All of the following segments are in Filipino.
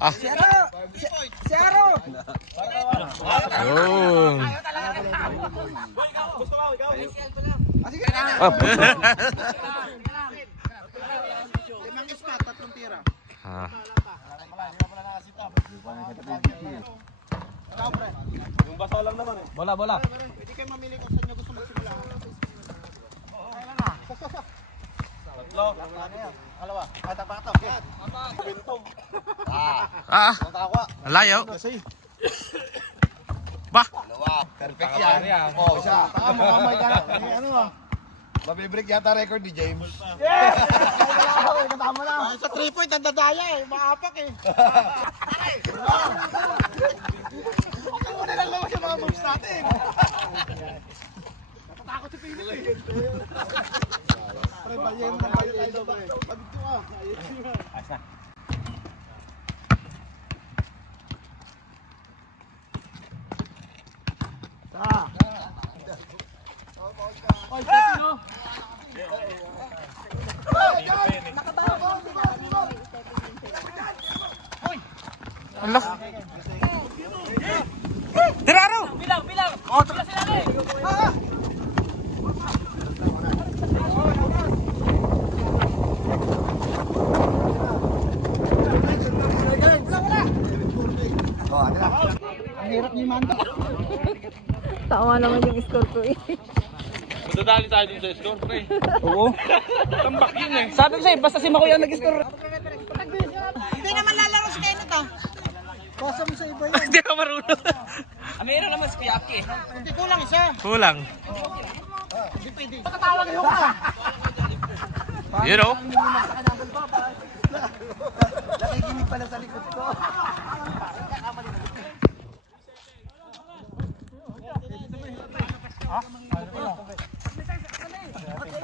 Ah. Si Aro! Si Aro! Yun. Ah, Limang ispat, tatlong tira. Ah. Yung basa lang naman eh. bola, bola. Pwede kayo mamili kung saan nyo gusto magsimula. Tatlo. Dalawa. Patak-patak. Yan. Bintong. Ah. Magkakawa. Layo. Bah. Dalawa. Perfect yan. Oo, isa. Taka mo, kamay ka. Eh, ano ah. Mabibreak yata record ni James. Yes! Katama na. Sa 3 point, ang dadaya eh. Maapak eh. Huwag mo nilang lawas yung mga moves natin. Natatakot si Philip eh. Pre, balyero ng balyero. Sabit ko ah. Ayos na. Ala. Diraro. Bilang, bilang! Oh, bilang sila rin! Ang hirap ni Mando. Tama naman yung score ko eh. Madadali tayo dun sa score, pre. Oo. Tambak yun eh. Sabi ko sa'yo, basta si Makoy ang nag-score. Hindi naman lalaro si Kenneth ah. Basa mo sa iba yan. Hindi ka marunong. Meron naman si Kiyaki. Hindi kulang isa. Kulang. Hindi pwede. Matatawag yung ka. You know. Nakikinig pala sa likod ko.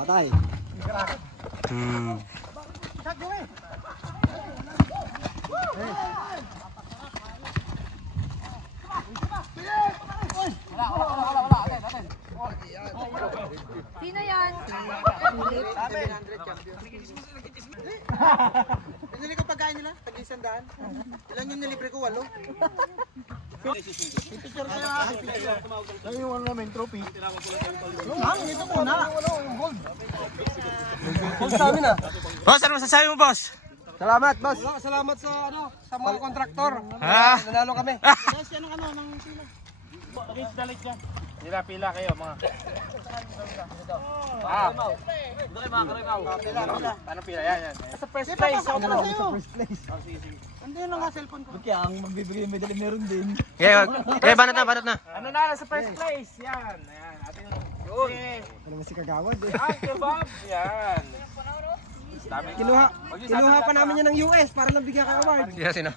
Patay. Hmm. Sino yan? Pinili ko pagkain nila, tag-100. Ilan yung nilibre ko? 8. Picture kayo ha. Ayun yung namin trophy. Ma'am, ito muna. Yung gold. Kung sa amin ah. Boss, ano masasabi mo, boss? Salamat, boss. Salamat sa sa mga kontraktor. Ah. Nanalo kami. Guys, yan ang ng pila. Dalit yan. Pila kayo mga. Ito kayo mga karimaw. Pila. Paano pila? Yan. Sa first Sige, place. papasok na sa'yo. Oh, sige. Andun na nga cellphone ko. Kaya ang magbibigay ng medal meron din. Kaya banat na. Ano na sa first place? Yan. Ayan. Atin yun. Ano naman si Kagawad eh. Ang kebab. Yan. Dami. Kinuha pa namin yan ng US para nabigyan ka award. Yeah, sino?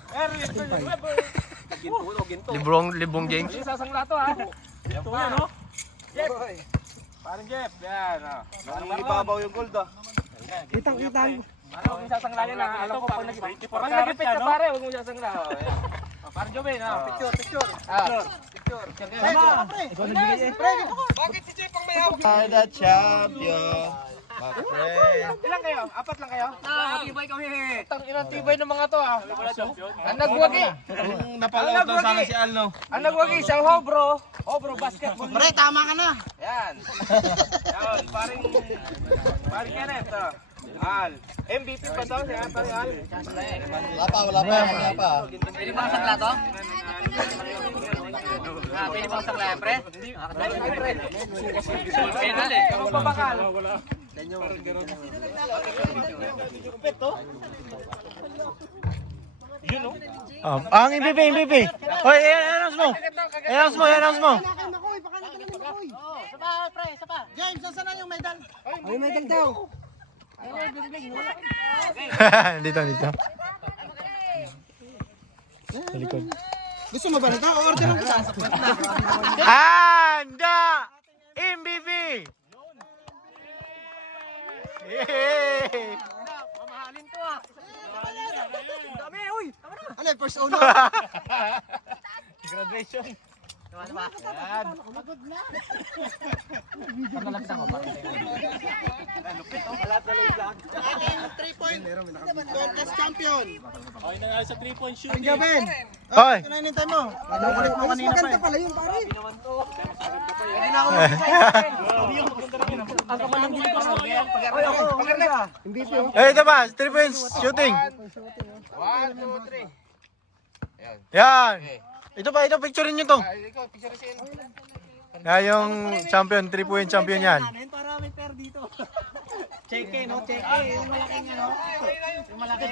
Ginto. Libong James. Yung sasangla to ha. Yan pa. Yan o. Jeff. Parang Jeff. Yan o. Anong ibabaw yung gold ah. Kitang-kita. Ano huwag mong sasangla yan ha. Alam ko pag nagipit ka pare, huwag mong sasangla. Parang Jobin ha. Picture. Picture. Sama. Ikaw nagbigay eh. Pre, dito ko. Bakit si Jeff ang may hawak? The champion. Ilan kayo? 4 lang kayo? Tibay kami. Tang inang tibay ng mga to ah. Ang nagwagi. Napalaot daw sana si Alno. Ang nagwagi siya Hobro. Hobro basketball. Pre, tama ka na. Yan. Yan, paring Kenneth. Al. MVP pa daw siya, paring Al. Wala pa. Pwede ba sa plato? Pwede ba sa plato, pre? Penal eh. Ano pa bakal? Yun o. Ang MVP. Hoy, i-announce mo. I-announce mo. Makoy, baka natin namin Makoy. Isa pa. James, saan na yung medal? Ay, may daw. Dito. Sa likod. Gusto mo ba nito? Order lang kita. Anda! MVP! Yay! Mamahalin to ah. Dami, uy. Ano, first owner? Graduation. Contest champion. Hoy! Mas maganda pala yun, pare. Eh, ito ba? 3 points shooting. 1, 2, 3. Yan. Ito ba? Ito, picturein nyo to. Ikaw, picture sin. Yan yung champion, 3-point champion yan. Para may pair dito. Cheque, no? Cheque. Yung malaking ano. Yung malaki.